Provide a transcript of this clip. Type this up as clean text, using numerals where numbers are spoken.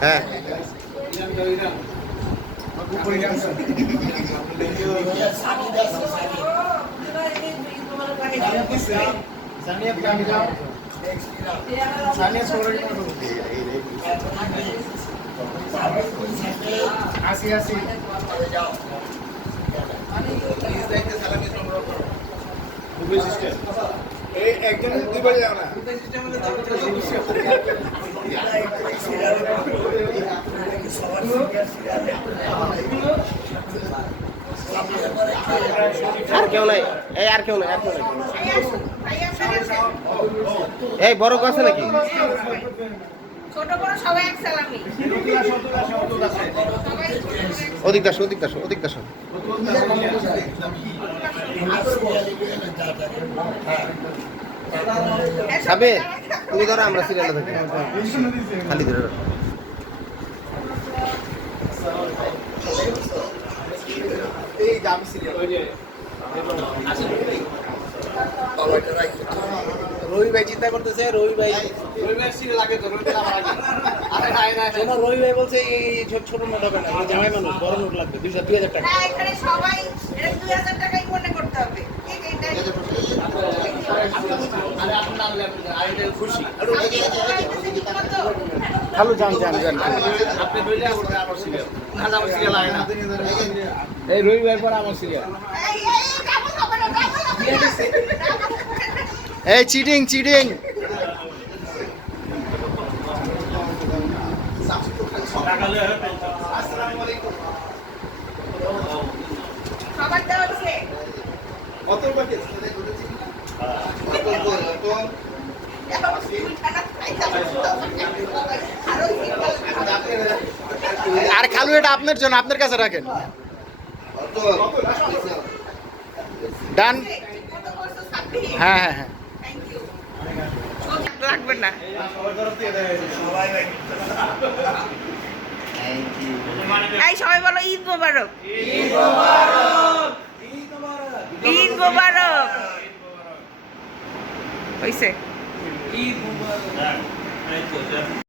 হ্যাঁ একজন দুইবার যাও না আর কেউ নাই এই আর কেউ নাই আর কেউ নাই এই বড় আছে নাকি ছোট বড় সবাই এক সালামি অধিক দাস অধিক দাস অধিক দাস সাবে তুমি ধরো আমরা সিরিয়ালে থাকি খালি ধরে এই দামি সিরিয়াল রবি ভাই চিন্তা করতেছে রবি ভাই সিরিয়াল আগে তো রবি আমার আগে আরে না শোনো রবি ভাই বলছে এই ছোট ছোট নোট হবে না জামাই মানুষ বড় নোট লাগবে 2000 টাকা না এখানে সবাই এটা 2000 টাকাই মনে করতে হবে ঠিক এইটাই আরে আপনার নাম লেখা আইডি খুশি খালু জান জান জান আপনি বললে আমার সিরিয়াল না আমার সিরিয়াল আয় না এই রবি ভাই পর আমার সিরিয়াল এই ডাবল হবে না ডাবল হবে এই চিটিং চিটিং খাবার দেওয়া হচ্ছে কত বাকি আর খালু এটা আপনার জন্য আপনার কাছে রাখেন ডান হ্যাঁ হ্যাঁ হ্যাঁ লাগবে না এই সবাই বলো ঈদ মোবারক ঈদ মোবারক হইছে ঈদ মুবারক